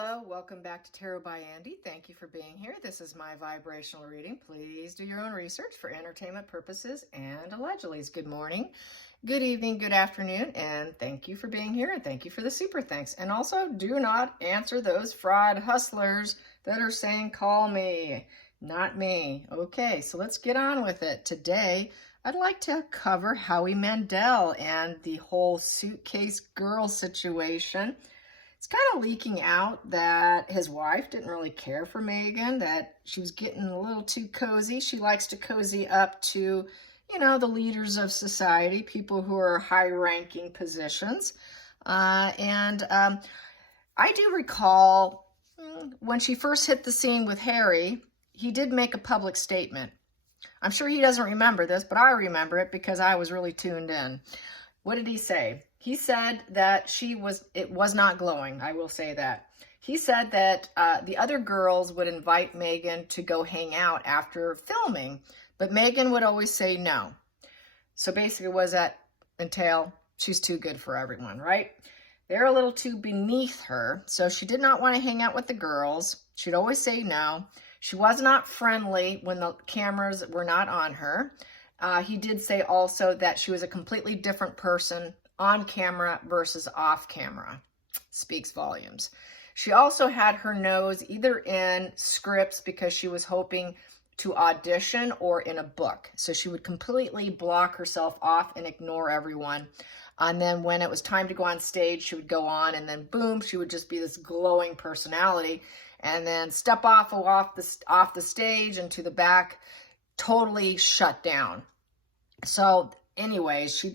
Hello, welcome back to Tarot by Andy. Thank you for being here. This is my vibrational reading. Please do your own research for entertainment purposes and allegedly. Good morning, good evening, good afternoon, and thank you for being here, and thank you for the super thanks. And also, do not answer those fraud hustlers that are saying, call me, not me. Okay, so let's get on with it. Today, I'd like to cover Howie Mandel and the whole suitcase girl situation. It's kind of leaking out that his wife didn't really care for Megan, that she was getting a little too cozy. She likes to cozy up to, the leaders of society, people who are high-ranking positions. I do recall when she first hit the scene with Harry, he did make a public statement. I'm sure he doesn't remember this, but I remember it because I was really tuned in. What did he say? He said that it was not glowing. I will say that. He said that the other girls would invite Megan to go hang out after filming, but Megan would always say no. So basically, what does that entail? She's too good for everyone, right? They're a little too beneath her, so she did not want to hang out with the girls. She'd always say no. She was not friendly when the cameras were not on her. He did say also that she was a completely different person on camera versus off camera. Speaks volumes. She also had her nose either in scripts because she was hoping to audition or in a book. So she would completely block herself off and ignore everyone. And then when it was time to go on stage, she would go on and then boom, she would just be this glowing personality and then step off the stage and to the back, totally shut down. So anyways, she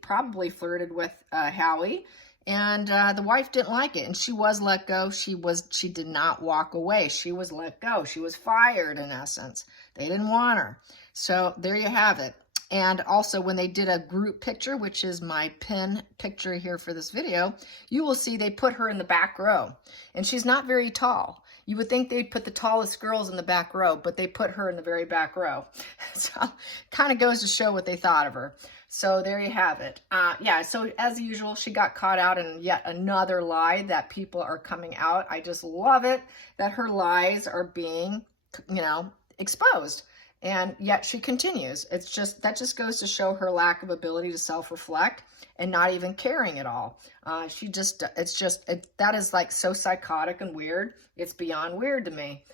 probably flirted with Howie, and the wife didn't like it, and she was let go. She did not walk away. She was let go. She was fired, in essence. They didn't want her. So there you have it. And also, when they did a group picture, which is my pin picture here for this video, you will see they put her in the back row, and she's not very tall. You would think they'd put the tallest girls in the back row, but they put her in the very back row. So kind of goes to show what they thought of her. So there you have it. So as usual, she got caught out in yet another lie that people are coming out. I just love it that her lies are being, exposed. And yet she continues. That just goes to show her lack of ability to self-reflect and not even caring at all. That is like so psychotic and weird. It's beyond weird to me.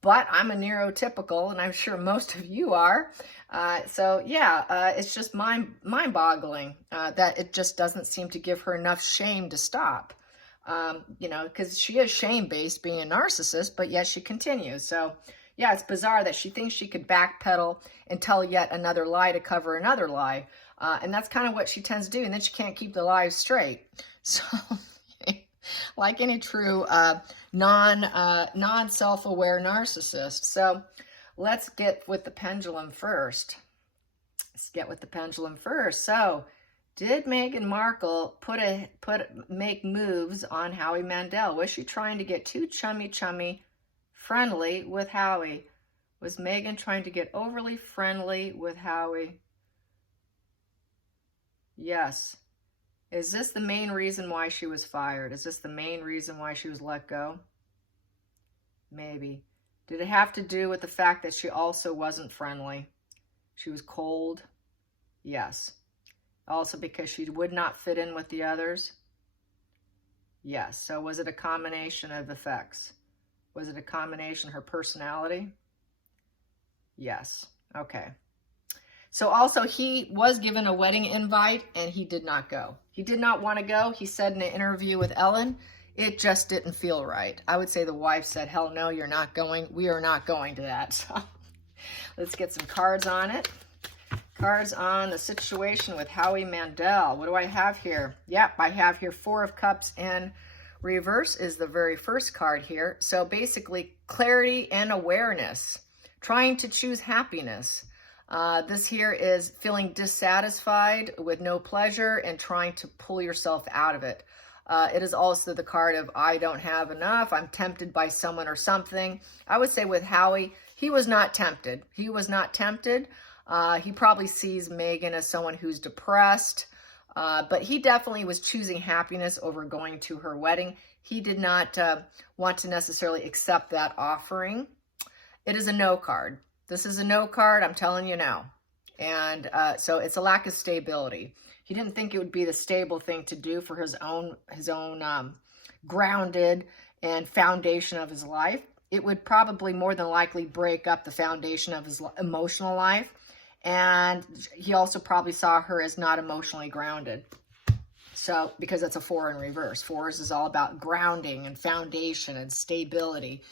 But I'm a neurotypical, and I'm sure most of you are. It's just mind-boggling that it just doesn't seem to give her enough shame to stop. Because she is shame-based, being a narcissist, but yet she continues. So yeah, it's bizarre that she thinks she could backpedal and tell yet another lie to cover another lie. And that's kind of what she tends to do. And then she can't keep the lies straight. So like any true non-self-aware narcissist. So let's get with the pendulum first. So did Meghan Markle make moves on Howie Mandel? Was she trying to get too chummy friendly with Howie? Was Megan trying to get overly friendly with Howie? Yes. Is this the main reason why she was fired? Is this the main reason why she was let go? Maybe. Did it have to do with the fact that she also wasn't friendly? She was cold? Yes. Also because she would not fit in with the others? Yes. So was it a combination of effects? Was it a combination of her personality? Yes. Okay. So also he was given a wedding invite and he did not go. He did not want to go. He said in an interview with Ellen, it just didn't feel right. I would say the wife said, hell no, you're not going. We are not going to that. So let's get some cards on it. Cards on the situation with Howie Mandel. What do I have here? Yep, I have here 4 of Cups in reverse is the very first card here. So basically clarity and awareness, trying to choose happiness. This here is feeling dissatisfied with no pleasure and trying to pull yourself out of it. It is also the card of I don't have enough. I'm tempted by someone or something. I would say with Howie, he was not tempted. He was not tempted. He probably sees Megan as someone who's depressed. But he definitely was choosing happiness over going to her wedding. He did not want to necessarily accept that offering. It is a no card. This is a no card, I'm telling you now. And so it's a lack of stability. He didn't think it would be the stable thing to do for his own grounded and foundation of his life. It would probably more than likely break up the foundation of his emotional life. And he also probably saw her as not emotionally grounded. So, because it's a 4 in reverse. 4s is all about grounding and foundation and stability.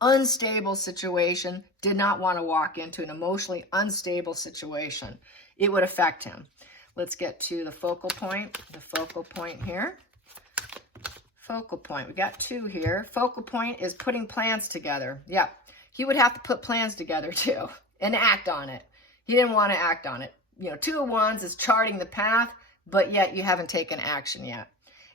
Unstable situation, did not want to walk into an emotionally unstable situation. It would affect him. Let's get to the focal point. The focal point here. Focal point. We got 2 here. Focal point is putting plans together. Yeah, he would have to put plans together too and act on it. He didn't want to act on it. 2 of Wands is charting the path, but yet you haven't taken action yet.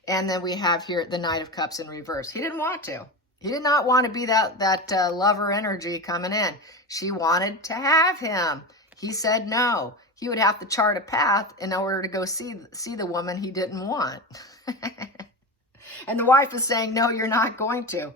And then we have here the Knight of Cups in reverse. He didn't want to. He did not want to be that lover energy coming in. She wanted to have him. He said no. He would have to chart a path in order to go see the woman he didn't want. And the wife is saying, no, you're not going to.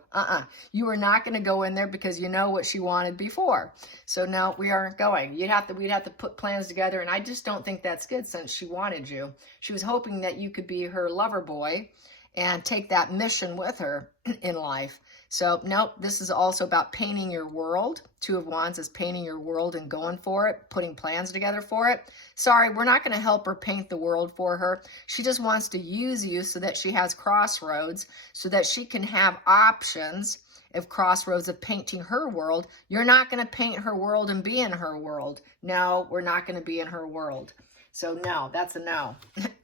You are not going to go in there because you know what she wanted before. So no, we aren't going. We'd have to put plans together. And I just don't think that's good since she wanted you. She was hoping that you could be her lover boy and take that mission with her in life. So nope, this is also about painting your world. 2 of Wands is painting your world and going for it, putting plans together for it. Sorry, we're not going to help her paint the world for her. She just wants to use you so that she has crossroads, so that she can have options of crossroads of painting her world. You're not going to paint her world and be in her world. No, we're not going to be in her world. So no, that's a no.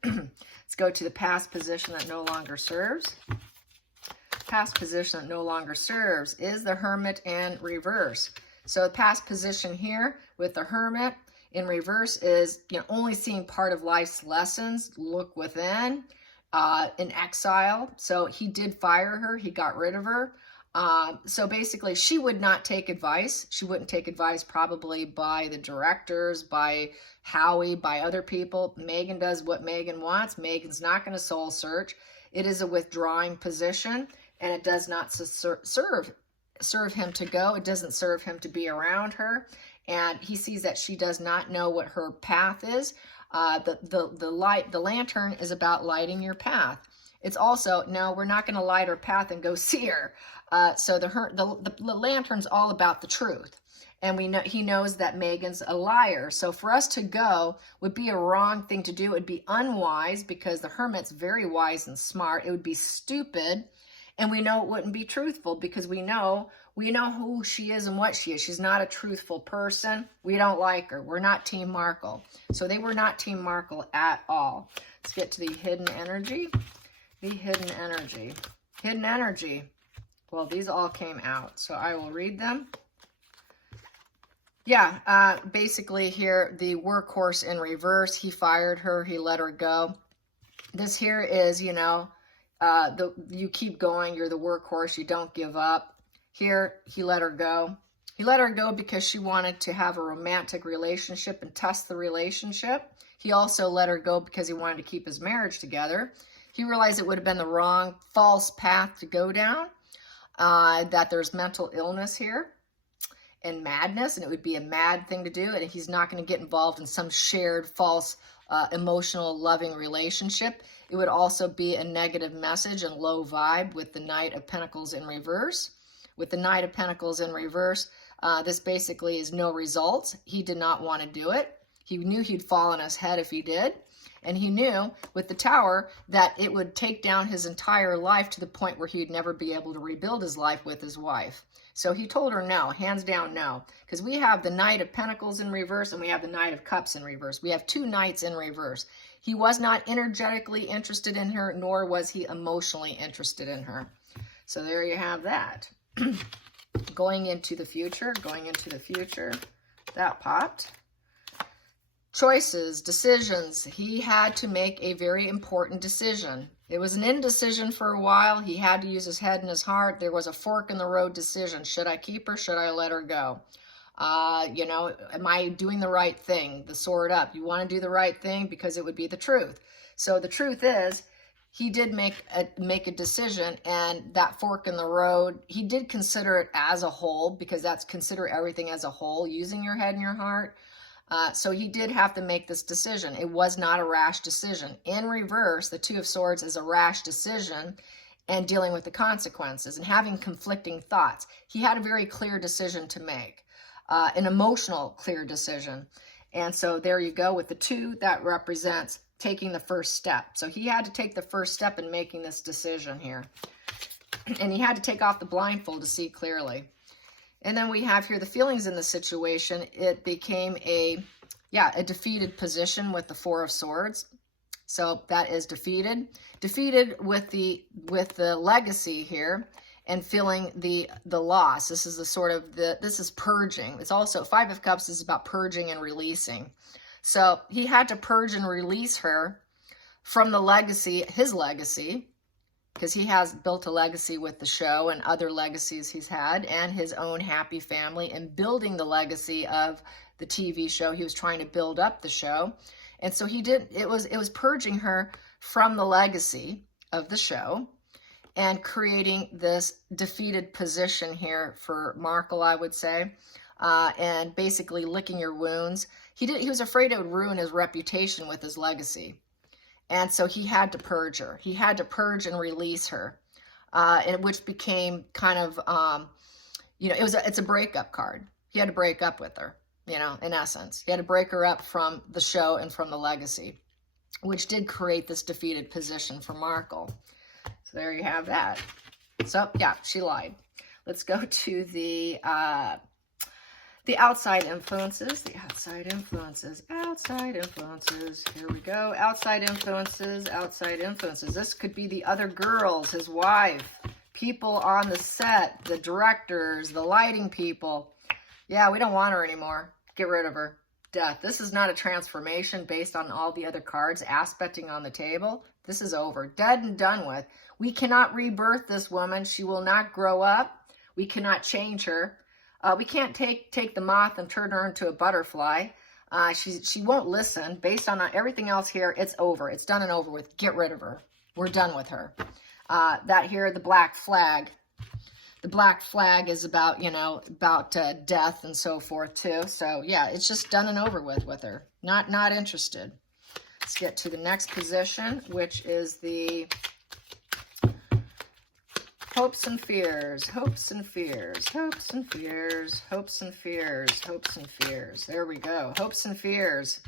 Let's go to the past position that no longer serves. Past position that no longer serves is the Hermit in reverse. So the past position here with the Hermit in reverse is only seeing part of life's lessons, look within, in exile. So he did fire her. He got rid of her. So basically she would not take advice. She wouldn't take advice probably by the directors, by Howie, by other people. Megan does what Megan wants. Megan's not going to soul search. It is a withdrawing position. And it does not serve him to go. It doesn't serve him to be around her. And he sees that she does not know what her path is. The lantern is about lighting your path. It's also, no, we're not going to light her path and go see her. So the lantern's all about the truth. And he knows that Megan's a liar. So for us to go would be a wrong thing to do. It would be unwise because the Hermit's very wise and smart. It would be stupid. And we know it wouldn't be truthful because we know who she is and what she is. She's not a truthful person. We don't like her. We're not Team Markle. So they were not Team Markle at all. Let's get to the hidden energy. The hidden energy. Hidden energy. Well, these all came out, so I will read them. Yeah, basically here, the workhorse in reverse. He fired her. He let her go. This here is, you keep going, you're the workhorse, you don't give up. Here, he let her go. He let her go because she wanted to have a romantic relationship and test the relationship. He also let her go because he wanted to keep his marriage together. He realized it would have been the wrong, false path to go down, that there's mental illness here and madness, and it would be a mad thing to do, and he's not going to get involved in some shared, false, emotional, loving relationship. It would also be a negative message and low vibe with the Knight of Pentacles in reverse. With the Knight of Pentacles in reverse, this basically is no results. He did not want to do it. He knew he'd fall on his head if he did. And he knew with the Tower that it would take down his entire life to the point where he'd never be able to rebuild his life with his wife. So he told her no, hands down no. Because we have the Knight of Pentacles in reverse and we have the Knight of Cups in reverse. We have 2 Knights in reverse. He was not energetically interested in her, nor was he emotionally interested in her. So there you have that. Going into the future, that popped. Choices, decisions. He had to make a very important decision. It was an indecision for a while. He had to use his head and his heart. There was a fork in the road decision. Should I keep her? Should I let her go? Am I doing the right thing? The sword up. You want to do the right thing because it would be the truth. So the truth is, he did make a decision, and that fork in the road, he did consider it as a whole, because that's consider everything as a whole, using your head and your heart. So he did have to make this decision. It was not a rash decision. In reverse, the Two of Swords is a rash decision and dealing with the consequences and having conflicting thoughts. He had a very clear decision to make, an emotional clear decision. And so there you go with the 2, that represents taking the first step. So he had to take the first step in making this decision here. And he had to take off the blindfold to see clearly. And then we have here the feelings in the situation. It became a defeated position with the 4 of Swords. So that is defeated. Defeated with the legacy here, and feeling the loss. This is the sort of this is purging. It's also 5 of Cups is about purging and releasing. So he had to purge and release her from the legacy, his legacy, because he has built a legacy with the show and other legacies he's had, and his own happy family, and building the legacy of the TV show. He was trying to build up the show. And so he did, it was purging her from the legacy of the show and creating this defeated position here for Markle, I would say, and basically licking your wounds. He was afraid it would ruin his reputation with his legacy. And so he had to purge her. He had to purge and release her, and which became kind of, it's a breakup card. He had to break up with her, in essence. He had to break her up from the show and from the legacy, which did create this defeated position for Markle. So there you have that. So, yeah, she lied. Let's go to the outside influences, outside influences. Here we go. Outside influences. This could be the other girls, his wife, people on the set, the directors, the lighting people. Yeah, we don't want her anymore. Get rid of her. Death. This is not a transformation based on all the other cards aspecting on the table. This is over. Dead and done with. We cannot rebirth this woman. She will not grow up. We cannot change her. We can't take the moth and turn her into a butterfly. She won't listen. Based on everything else here, it's over. It's done and over with. Get rid of her. We're done with her. That here, the black flag. The black flag is about, death and so forth too. So yeah, it's just done and over with her. Not interested. Let's get to the next position, which is the hopes and fears. There we go. Hopes and fears.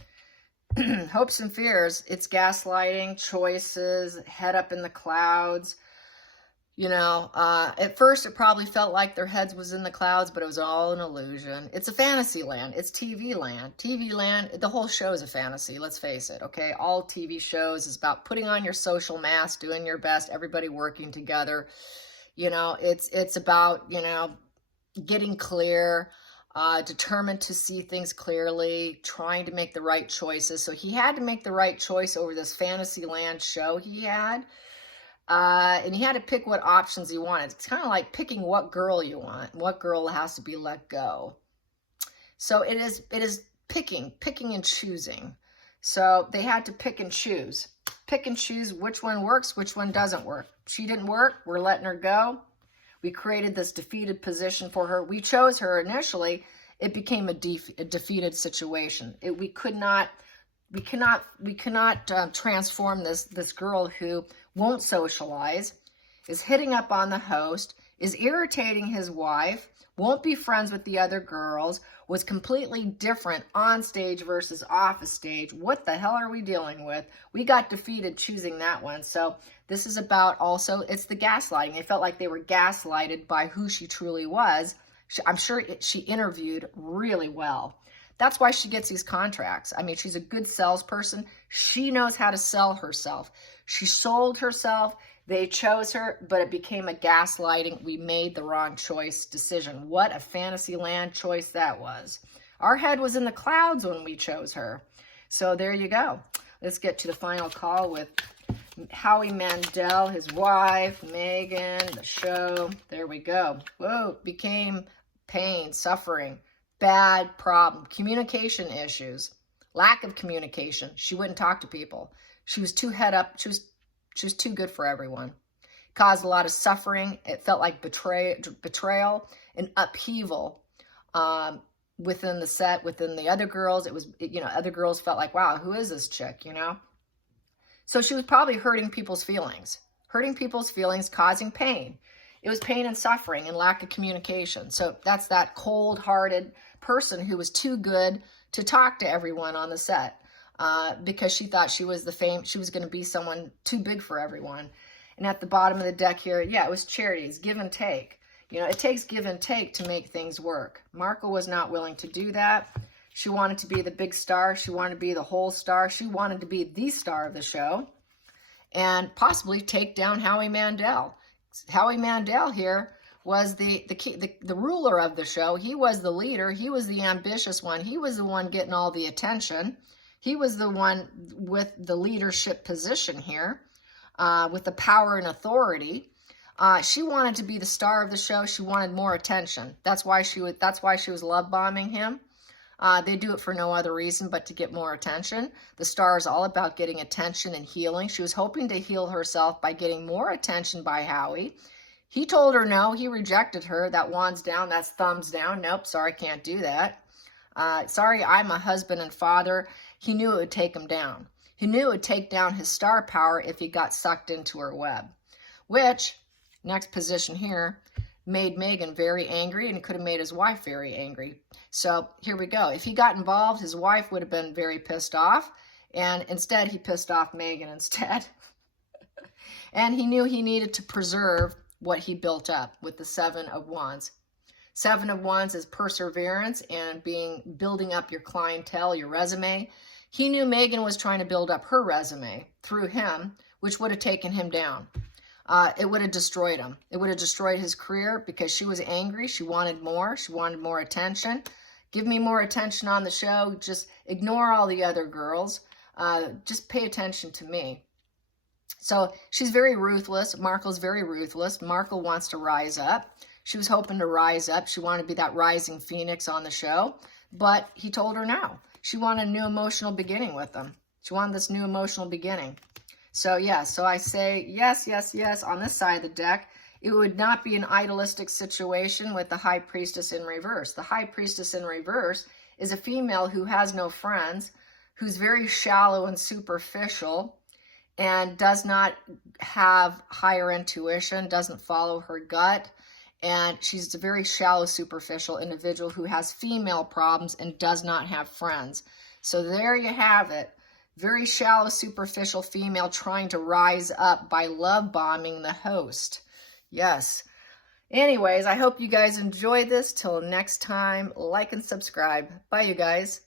Hopes and fears. It's gaslighting, choices, head up in the clouds. At first it probably felt like their heads was in the clouds, but it was all an illusion. It's a fantasy land. It's TV land. TV land, the whole show is a fantasy, let's face it, okay? All TV shows is about putting on your social mask, doing your best, everybody working together. It's about, getting clear, determined to see things clearly, trying to make the right choices. So he had to make the right choice over this fantasy land show he had. And he had to pick what options he wanted. It's kind of like picking what girl you want, what girl has to be let go. So it is picking and choosing. So they had to pick and choose which one works, which one doesn't work. She didn't work. We're letting her go. We created this defeated position for her. We chose her initially. It became a defeated situation. We cannot transform this girl who won't socialize, is hitting up on the host, is irritating his wife, won't be friends with the other girls, was completely different on stage versus off a stage. What the hell are we dealing with? We got defeated choosing that one. So this is about also, it's the gaslighting. They felt like they were gaslighted by who she truly was. I'm sure she interviewed really well. That's why she gets these contracts. I mean, she's a good salesperson. She knows how to sell herself. She sold herself. They chose her, but it became a gaslighting. We made the wrong choice decision. What a fantasy land choice that was. Our head was in the clouds when we chose her. So there you go. Let's get to the final call with Howie Mandel, his wife, Megan, the show. There we go. Whoa, became pain, suffering. Bad problem, communication issues, lack of communication. She wouldn't talk to people. She was too head up. She was She was too good for everyone. Caused a lot of suffering. It felt like betrayal and upheaval within the set, within the other girls. It was, other girls felt like, wow, who is this chick, So she was probably hurting people's feelings, causing pain. It was pain and suffering and lack of communication. So that's that cold-hearted person who was too good to talk to everyone on the set because she thought she was she was going to be someone too big for everyone. And at the bottom of the deck here, yeah, it was charities, give and take. It takes give and take to make things work. Markle was not willing to do that. She wanted to be the big star. She wanted to be the whole star. She wanted to be the star of the show and possibly take down Howie Mandel. Howie Mandel here was the ruler of the show. He was the leader. He was the ambitious one. He was the one getting all the attention. He was the one with the leadership position here, with the power and authority. She wanted to be the star of the show. She wanted more attention. That's why she was love bombing him. They do it for no other reason but to get more attention. The star is all about getting attention and healing. She was hoping to heal herself by getting more attention by Howie. He told her no. He rejected her. That wand's down. That's thumbs down. Nope, sorry, can't do that. Sorry, I'm a husband and father. He knew it would take him down. He knew it would take down his star power if he got sucked into her web, which, next position here, made Megan very angry, and it could have made his wife very angry. So here we go. If he got involved, his wife would have been very pissed off, and instead he pissed off Megan instead. And he knew he needed to preserve what he built up with the Seven of Wands. Seven of Wands is perseverance and building up your clientele, your resume. He knew Megan was trying to build up her resume through him, which would have taken him down. It would have destroyed him. It would have destroyed his career because she was angry. She wanted more. She wanted more attention. Give me more attention on the show. Just ignore all the other girls. Just pay attention to me. So she's very ruthless. Markle's very ruthless. Markle wants to rise up. She was hoping to rise up. She wanted to be that rising phoenix on the show. But he told her no. She wanted a new emotional beginning with him. She wanted this new emotional beginning. So yeah, so I say yes, yes, yes on this side of the deck. It would not be an idealistic situation with the High Priestess in reverse. The High Priestess in reverse is a female who has no friends, who's very shallow and superficial, and does not have higher intuition, doesn't follow her gut, and she's a very shallow, superficial individual who has female problems and does not have friends. So there you have it. Very shallow, superficial female trying to rise up by love bombing the host. Yes. Anyways, I hope you guys enjoyed this. Till next time, like and subscribe. Bye, you guys.